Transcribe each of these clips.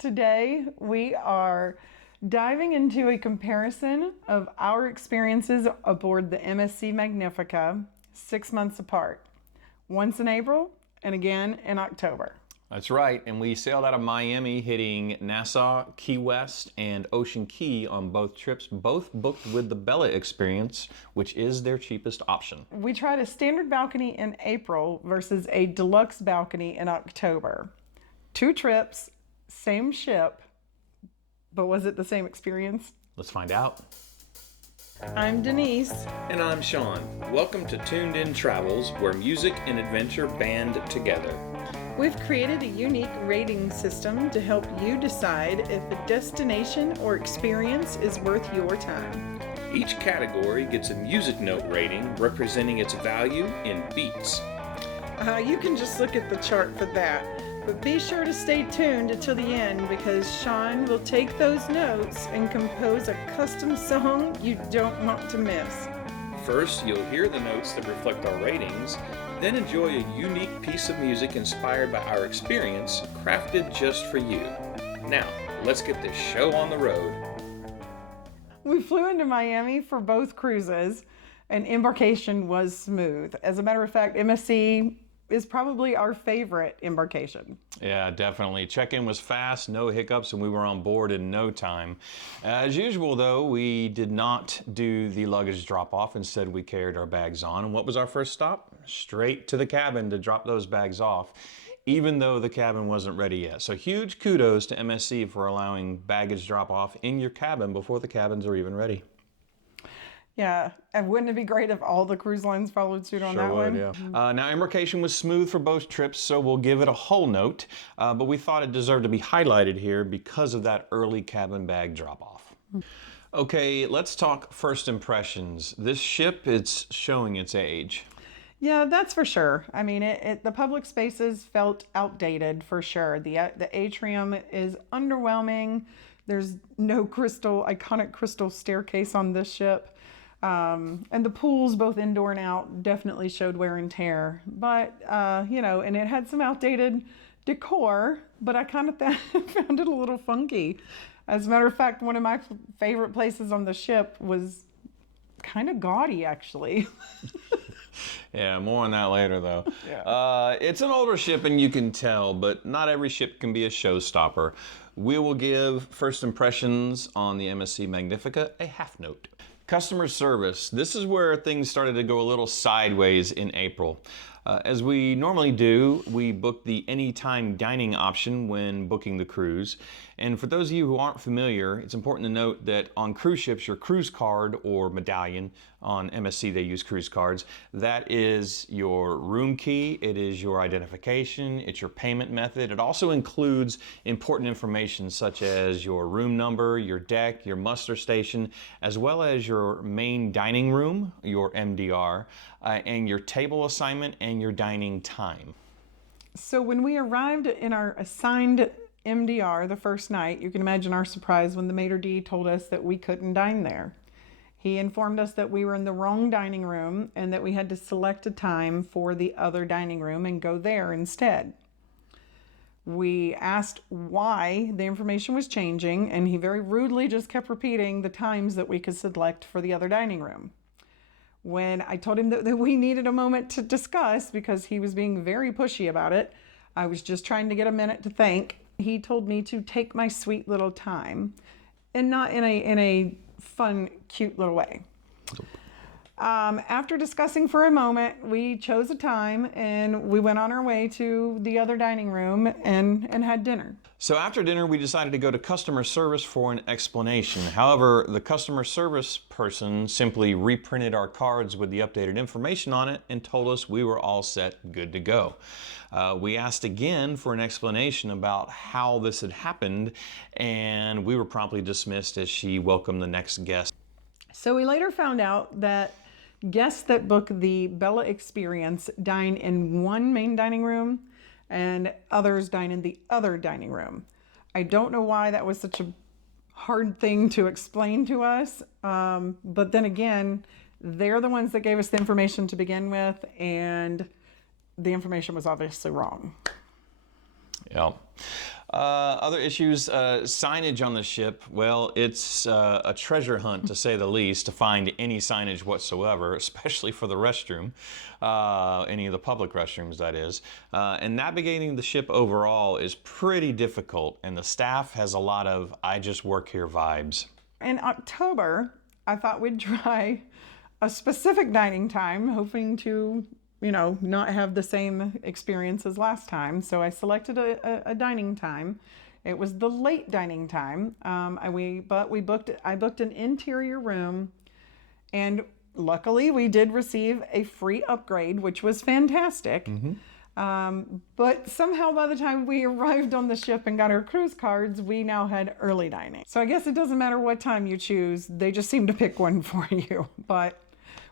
Today, we are diving into a comparison of our experiences aboard the MSC Magnifica 6 months apart, once in April and again in October. That's right, and we sailed out of Miami, hitting Nassau, Key West, and Ocean Key on both trips, both booked with the Bella Experience, which is their cheapest option. We tried a standard balcony in April versus a deluxe balcony in October. 2 trips, same ship, but was it the same experience? Let's find out. I'm Denise. And I'm Sean. Welcome to Tuned In Travels, where music and adventure band together. We've created a unique rating system to help you decide if a destination or experience is worth your time. Each category gets a music note rating representing its value in beats. You can just look at the chart for that. But be sure to stay tuned until the end because Sean will take those notes and compose a custom song you don't want to miss. First, you'll hear the notes that reflect our ratings, then enjoy a unique piece of music inspired by our experience, crafted just for you. Now, let's get this show on the road. We flew into Miami for both cruises, and embarkation was smooth. As a matter of fact, MSC is probably our favorite embarkation. Yeah, definitely. Check-in was fast, no hiccups, and we were on board in no time. As usual, though, we did not do the luggage drop-off. Instead, we carried our bags on. And what was our first stop? Straight to the cabin to drop those bags off, even though the cabin wasn't ready yet. So huge kudos to MSC for allowing baggage drop-off in your cabin before the cabins are even ready. Yeah, and wouldn't it be great if all the cruise lines followed suit on that one? Yeah. Now, embarkation was smooth for both trips, so we'll give it a whole note, but we thought it deserved to be highlighted here because of that early cabin bag drop-off. Okay, let's talk first impressions. This ship, it's showing its age. Yeah, that's for sure. I mean, the public spaces felt outdated for sure. The atrium is underwhelming. There's no iconic crystal staircase on this ship. And the pools, both indoor and out, definitely showed wear and tear. But, and it had some outdated decor, but I kind of found it a little funky. As a matter of fact, one of my favorite places on the ship was kind of gaudy, actually. Yeah, more on that later, though. Yeah. It's an older ship, and you can tell, but not every ship can be a showstopper. We will give first impressions on the MSC Magnifica a half note. Customer service. This is where things started to go a little sideways in April. As we normally do, we book the anytime dining option when booking the cruise. And for those of you who aren't familiar, it's important to note that on cruise ships, your cruise card or medallion, on MSC they use cruise cards, that is your room key, it is your identification, it's your payment method. It also includes important information such as your room number, your deck, your muster station, as well as your main dining room, your MDR, and your table assignment and your dining time. So when we arrived in our assigned MDR the first night, you can imagine our surprise when the maitre d' told us that we couldn't dine there. He informed us that we were in the wrong dining room and that we had to select a time for the other dining room and go there instead. We asked why the information was changing, and he very rudely just kept repeating the times that we could select for the other dining room. When I told him that we needed a moment to discuss because he was being very pushy about it, I was just trying to get a minute to think. He told me to take my sweet little time, and not in a fun, cute little way. After discussing for a moment, we chose a time and we went on our way to the other dining room and had dinner. So after dinner, we decided to go to customer service for an explanation. However, the customer service person simply reprinted our cards with the updated information on it and told us we were all set, good to go. We asked again for an explanation about how this had happened, and we were promptly dismissed as she welcomed the next guest. So we later found out that guests that book the Bella Experience dine in one main dining room and others dine in the other dining room. I don't know why that was such a hard thing to explain to us, but then again, they're the ones that gave us the information to begin with, and the information was obviously wrong. Yeah. Other issues, signage on the ship. Well, it's a treasure hunt, to say the least, to find any signage whatsoever, especially for the restroom, any of the public restrooms, that is. And navigating the ship overall is pretty difficult, and the staff has a lot of "I just work here" vibes. In October, I thought we'd try a specific dining time, hoping to, not have the same experience as last time. So I selected a dining time. It was the late dining time. I booked an interior room, and luckily we did receive a free upgrade, which was fantastic. But somehow by the time we arrived on the ship and got our cruise cards, we now had early dining. So I guess it doesn't matter what time you choose. They just seem to pick one for you. But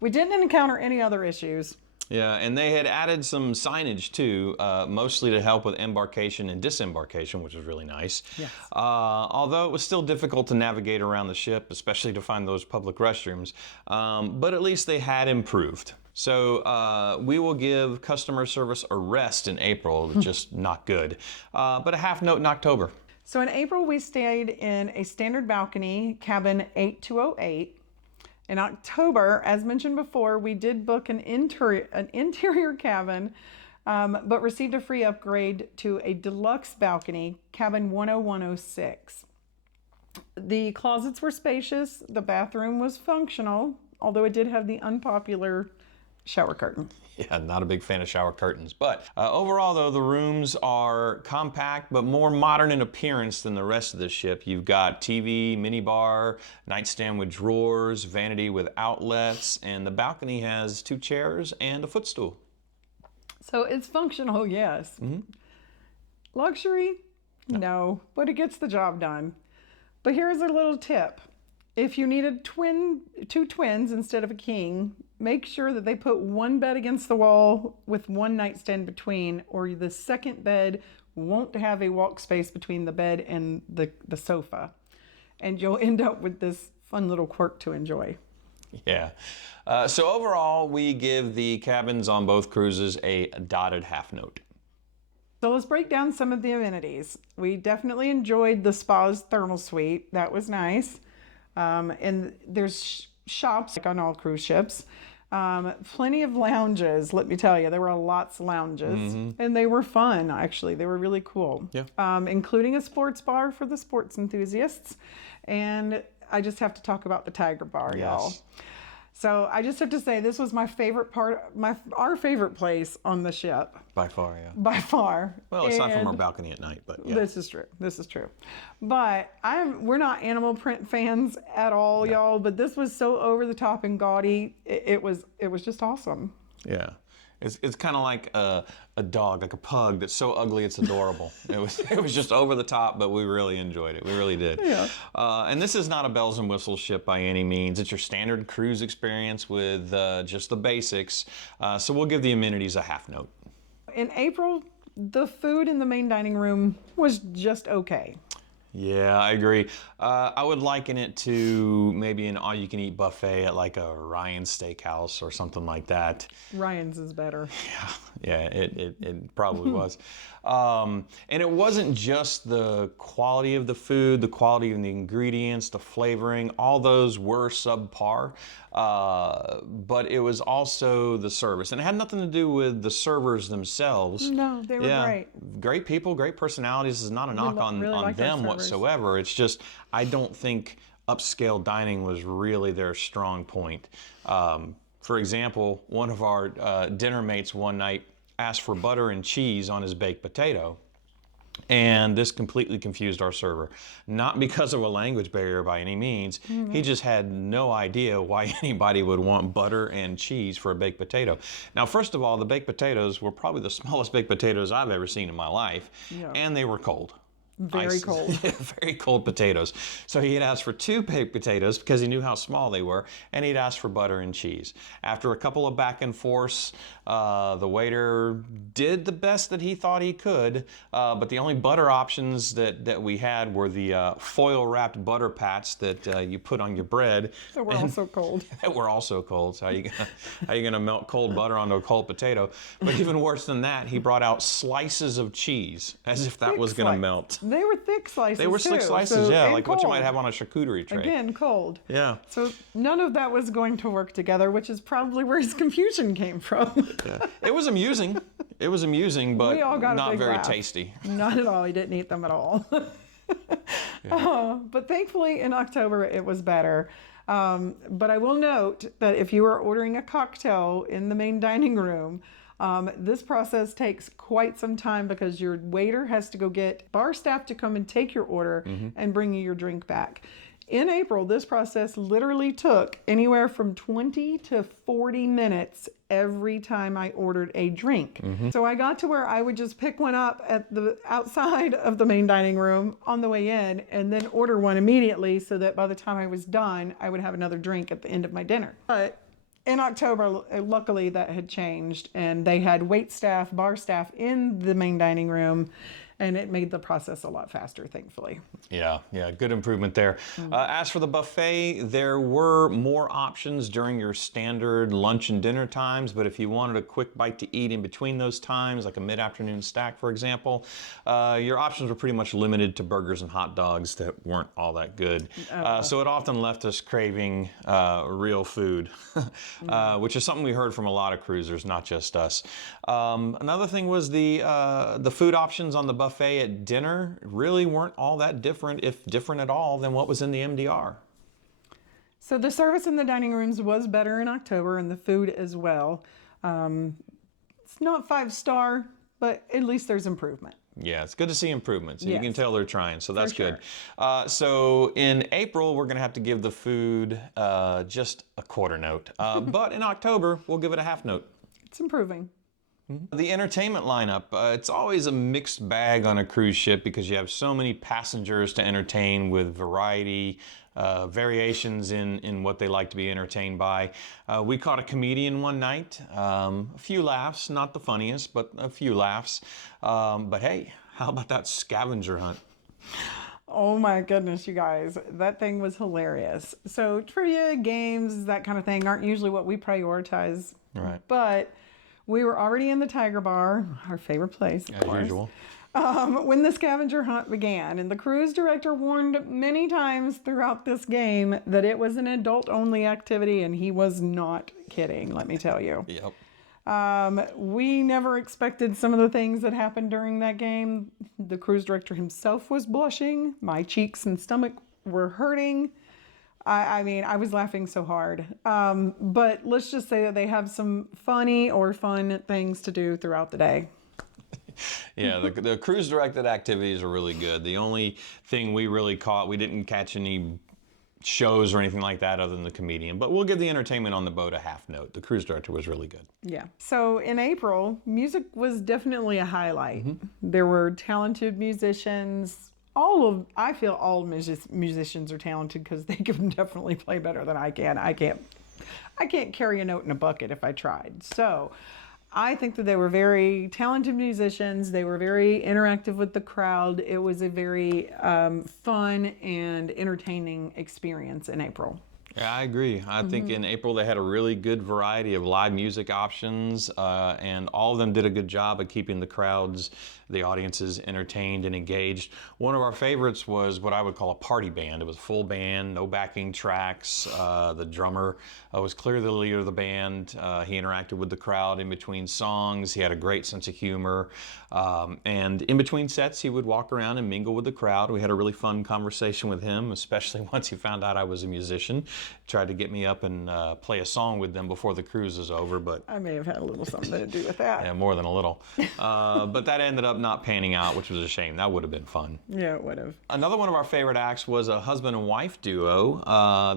we didn't encounter any other issues. Yeah, and they had added some signage too, mostly to help with embarkation and disembarkation, which was really nice. Yes. Although it was still difficult to navigate around the ship, especially to find those public restrooms, but at least they had improved. So we will give customer service a rest in April, just not good, but a half note in October. So in April, we stayed in a standard balcony, cabin 8208. In October, as mentioned before, we did book an interior cabin, but received a free upgrade to a deluxe balcony, cabin 10106. The closets were spacious, the bathroom was functional, although it did have the unpopular shower curtain. Yeah, not a big fan of shower curtains. But overall, though, the rooms are compact, but more modern in appearance than the rest of the ship. You've got TV, minibar, nightstand with drawers, vanity with outlets, and the balcony has 2 chairs and a footstool. So it's functional, yes. Luxury? No, but it gets the job done. But here's a little tip. If you need 2 twins instead of a king, make sure that they put one bed against the wall with one nightstand between, or the second bed won't have a walk space between the bed and the sofa. And you'll end up with this fun little quirk to enjoy. Yeah. So overall, we give the cabins on both cruises a dotted half note. So let's break down some of the amenities. We definitely enjoyed the spa's thermal suite. That was nice. And there's shops like on all cruise ships. Plenty of lounges, let me tell you. There were lots of lounges, and they were fun, actually. They were really cool. Yeah. Including a sports bar for the sports enthusiasts. And I just have to talk about the Tiger Bar, y'all. So I just have to say, this was my favorite our favorite place on the ship. By far, yeah. By far. Well, aside from our balcony at night, but yeah. This is true. But we're not animal print fans at all, y'all, but this was so over the top and gaudy. It was just awesome. Yeah. It's kind of like a dog, like a pug that's so ugly it's adorable. It was just over the top, but we really enjoyed it. We really did. Yeah. And this is not a bells and whistles ship by any means. It's your standard cruise experience with just the basics. So we'll give the amenities a half note. In April, the food in the main dining room was just okay. Yeah, I agree. I would liken it to maybe an all-you-can-eat buffet at like a Ryan Steakhouse or something like that. Ryan's is better. Yeah, it probably was. And it wasn't just the quality of the food, the quality of the ingredients, the flavoring, all those were subpar. But it was also the service. And it had nothing to do with the servers themselves. No, they were great. Great people, great personalities. This is not a knock on them whatsoever. It's just, I don't think upscale dining was really their strong point. For example, one of our dinner mates one night asked for butter and cheese on his baked potato. And this completely confused our server. Not because of a language barrier by any means. He just had no idea why anybody would want butter and cheese for a baked potato. Now, first of all, the baked potatoes were probably the smallest baked potatoes I've ever seen in my life. Yeah. And they were cold. Very cold. Very cold potatoes. So he had asked for 2 baked potatoes because he knew how small they were, and he'd asked for butter and cheese. After a couple of back and forths, the waiter did the best that he thought he could, but the only butter options that we had were the foil-wrapped butter pats that you put on your bread. That were also cold. That were also cold. So how you gonna melt cold butter onto a cold potato? But even worse than that, he brought out slices of cheese as if that was gonna melt. They were thick slices. They were slick too, slices, yeah, and like what you might cold. have on a charcuterie tray. Again, cold. Yeah. So none of that was going to work together, which is probably where his confusion came from. Yeah. It was amusing. It was amusing, but We all got a not big very laugh. tasty. Not at all. He didn't eat them at all. But thankfully in October it was better. But I will note that if you are ordering a cocktail in the main dining room, this process takes quite some time because your waiter has to go get bar staff to come and take your order and bring you your drink back. In April, this process literally took anywhere from 20 to 40 minutes every time I ordered a drink. So I got to where I would just pick one up at the outside of the main dining room on the way in and then order one immediately so that by the time I was done, I would have another drink at the end of my dinner. But in October, luckily that had changed and they had wait staff, bar staff in the main dining room, and it made the process a lot faster, thankfully. Yeah, good improvement there. As for the buffet, there were more options during your standard lunch and dinner times, but if you wanted a quick bite to eat in between those times, like a mid-afternoon snack, for example, your options were pretty much limited to burgers and hot dogs that weren't all that good. So it often left us craving real food, which is something we heard from a lot of cruisers, not just us. Another thing was the food options on the buffet at dinner really weren't all that different, if different at all, than what was in the MDR. So the service in the dining rooms was better in October and the food as well. It's not 5-star, but at least there's improvement. Yeah, it's good to see improvements. You Yes. can tell they're trying, so that's For good. So in April, we're going to have to give the food just a quarter note. But in October, we'll give it a half note. It's improving. The entertainment lineup, it's always a mixed bag on a cruise ship because you have so many passengers to entertain with variety, variations in what they like to be entertained by. We caught a comedian one night, a few laughs, not the funniest, but a few laughs. But hey, how about that scavenger hunt? Oh my goodness, you guys, that thing was hilarious. So trivia, games, that kind of thing aren't usually what we prioritize. Right. But we were already in the Tiger Bar, our favorite place, of As course, usual. when the scavenger hunt began. And the cruise director warned many times throughout this game that it was an adult-only activity, and he was not kidding, let me tell you. Yep. We never expected some of the things that happened during that game. The cruise director himself was blushing. My cheeks and stomach were hurting. I mean, I was laughing so hard. But let's just say that they have some funny or fun things to do throughout the day. Yeah, the cruise-directed activities are really good. The only thing we really caught, we didn't catch any shows or anything like that other than the comedian, but we'll give the entertainment on the boat a half note. The cruise director was really good. Yeah. So in April, music was definitely a highlight. There were talented musicians. I feel all musicians are talented because they can definitely play better than I can. I can't carry a note in a bucket if I tried. So I think that they were very talented musicians. They were very interactive with the crowd. It was a very fun and entertaining experience in April. Yeah, I agree. I think in April they had a really good variety of live music options, and all of them did a good job of keeping the crowds, the audiences entertained and engaged. One of our favorites was what I would call a party band. It was a full band, no backing tracks. The drummer was clearly the leader of the band. He interacted with the crowd in between songs. He had a great sense of humor. And in between sets, he would walk around and mingle with the crowd. We had a really fun conversation with him, especially once he found out I was a musician. Tried to get me up and play a song with them before the cruise is over, but I may have had a little something to do with that. yeah, more than a little. But that ended up not panning out, which was a shame. That would have been fun. Yeah, it would have. Another one of our favorite acts was a husband and wife duo.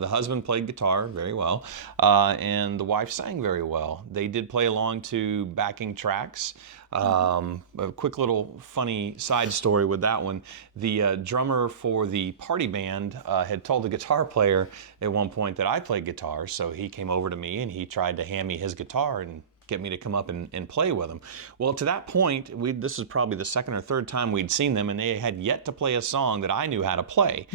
The husband played guitar very well, and the wife sang very well. They did play along to backing tracks. A quick little funny side story with that one. The drummer for the party band had told the guitar player at one point that I played guitar, so he came over to me and he tried to hand me his guitar, and get me to come up and play with them. Well, to that point, this is probably the second or third time we'd seen them, and they had yet to play a song that I knew how to play.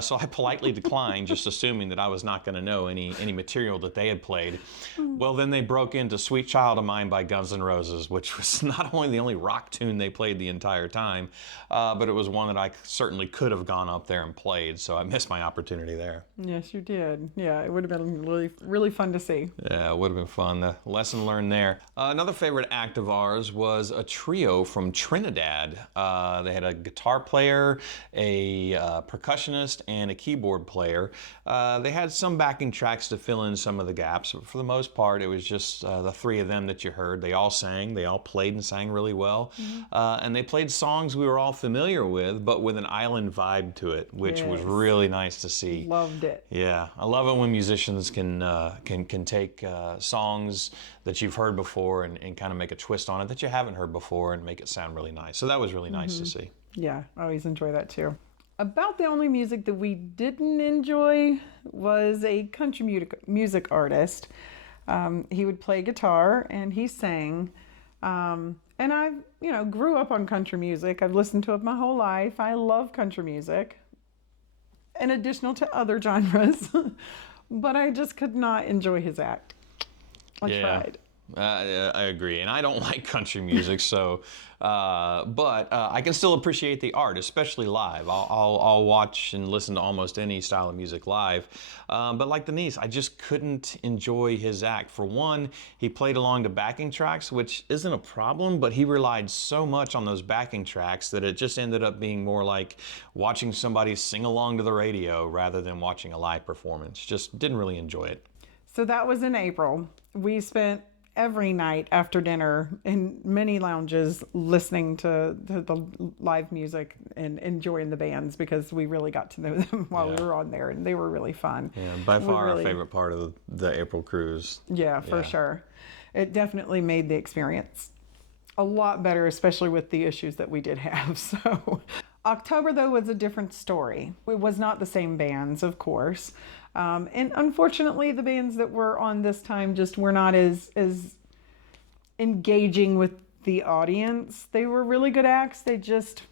So I politely declined, just assuming that I was not going to know any material that they had played. Well, then they broke into Sweet Child of Mine by Guns N' Roses, which was not only the only rock tune they played the entire time, but it was one that I certainly could have gone up there and played, so I missed my opportunity there. Yes, you did. Yeah, it would have been really, really fun to see. Yeah, it would have been fun. The lesson learned there. Another favorite act of ours was a trio from Trinidad. They had a guitar player, a percussionist, and a keyboard player. They had some backing tracks to fill in some of the gaps, but for the most part, it was just the three of them that you heard. They all sang, they all played and sang really well. And they played songs we were all familiar with, but with an island vibe to it, which was really nice to see. Loved it. Yeah, I love it when musicians can take songs that you've heard before and kind of make a twist on it that you haven't heard before and make it sound really nice. So that was really nice to see. Yeah, I always enjoy that too. About the only music that we didn't enjoy was a country music artist. He would play guitar and he sang. And I, grew up on country music. I've listened to it my whole life. I love country music, in addition to other genres. But I just could not enjoy his act. I tried. I agree, and I don't like country music, so, but I can still appreciate the art, especially live. I'll watch and listen to almost any style of music live, but like Denise, I just couldn't enjoy his act. For one, he played along to backing tracks, which isn't a problem, but he relied so much on those backing tracks that it just ended up being more like watching somebody sing along to the radio rather than watching a live performance. Just didn't really enjoy it. So that was in April. We spent every night after dinner in many lounges listening to the live music and enjoying the bands because we really got to know them while we were on there, and they were really fun. Yeah, by far our favorite part of the April cruise. Yeah, for sure. It definitely made the experience a lot better, especially with the issues that we did have. So October, though, was a different story. It was not the same bands, of course. And unfortunately, the bands that were on this time just were not as engaging with the audience. They were really good acts. They just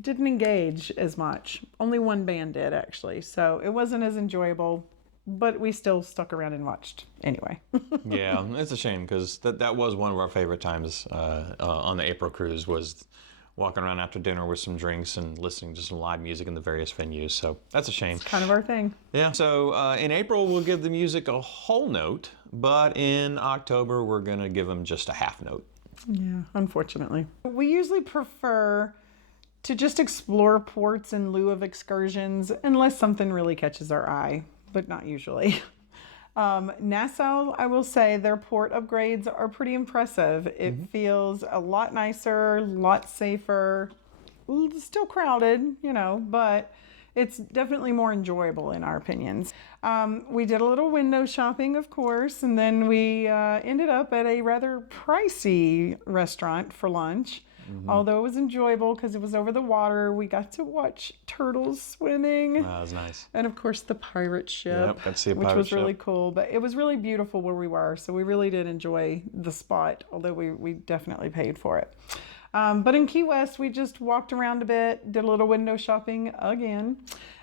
didn't engage as much. Only one band did, actually. So it wasn't as enjoyable, but we still stuck around and watched anyway. Yeah, it's a shame because that was one of our favorite times on the April cruise, was walking around after dinner with some drinks and listening to some live music in the various venues. So that's a shame. It's kind of our thing. Yeah. So in April, we'll give the music a whole note, but in October, we're going to give them just a half note. Yeah, unfortunately. We usually prefer to just explore ports in lieu of excursions, unless something really catches our eye, but not usually. Nassau, I will say their port upgrades are pretty impressive. It feels a lot nicer, a lot safer, still crowded, but it's definitely more enjoyable in our opinions. We did a little window shopping, of course, and then we ended up at a rather pricey restaurant for lunch. Although it was enjoyable because it was over the water, we got to watch turtles swimming. That was nice. And of course the pirate ship, Yep, got to see a which pirate was ship. really cool. But it was really beautiful where we were, so we really did enjoy the spot, although we definitely paid for it. But in Key West, we just walked around a bit, did a little window shopping again.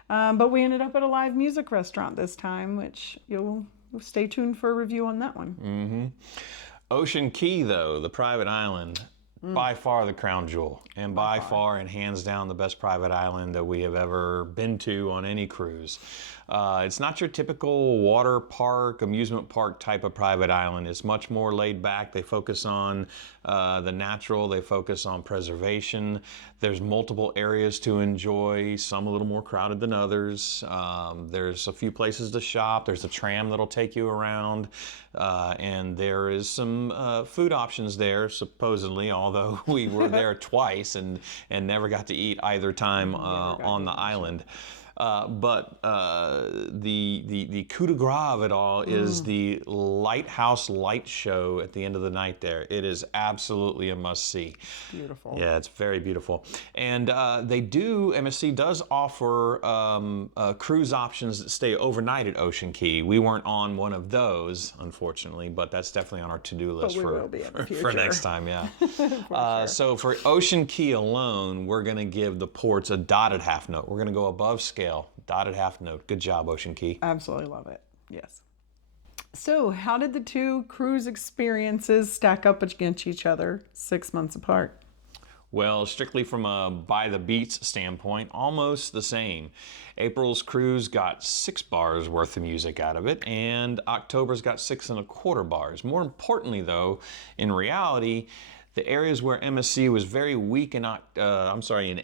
But we ended up at a live music restaurant this time, which you'll stay tuned for a review on that one. Ocean Key, though, the private island, by far the crown jewel, and by far and hands down the best private island that we have ever been to on any cruise. It's not your typical water park, amusement park type of private island. It's much more laid back. They focus on the natural. They focus on preservation. There's multiple areas to enjoy, some a little more crowded than others. There's a few places to shop. There's a tram that'll take you around. And there is some food options there, supposedly, although we were there twice and never got to eat either time on the island. But the coup de grace of it all is the Lighthouse Light Show at the end of the night there. It is absolutely a must-see. Beautiful. Yeah, it's very beautiful. And MSC does offer cruise options that stay overnight at Ocean Key. We weren't on one of those, unfortunately, but that's definitely on our to-do list we will be in the for next time, yeah. Sure. So for Ocean Key alone, we're going to give the ports a dotted half note. We're going to go above scale, dotted half note. Good job, Ocean Key. Absolutely love it. Yes. So how did the two cruise experiences stack up against each other 6 months apart? Well, strictly from a by the beats standpoint, almost the same. April's cruise got 6 bars worth of music out of it, and October's got 6.25 bars. More importantly, though, in reality, the areas where MSC was very weak in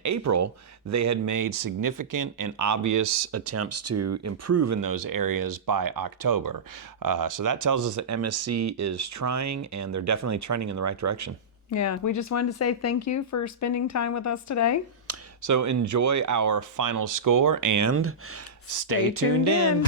April, they had made significant and obvious attempts to improve in those areas by October. So that tells us that MSC is trying, and they're definitely trending in the right direction. Yeah, we just wanted to say thank you for spending time with us today. So enjoy our final score and stay tuned in.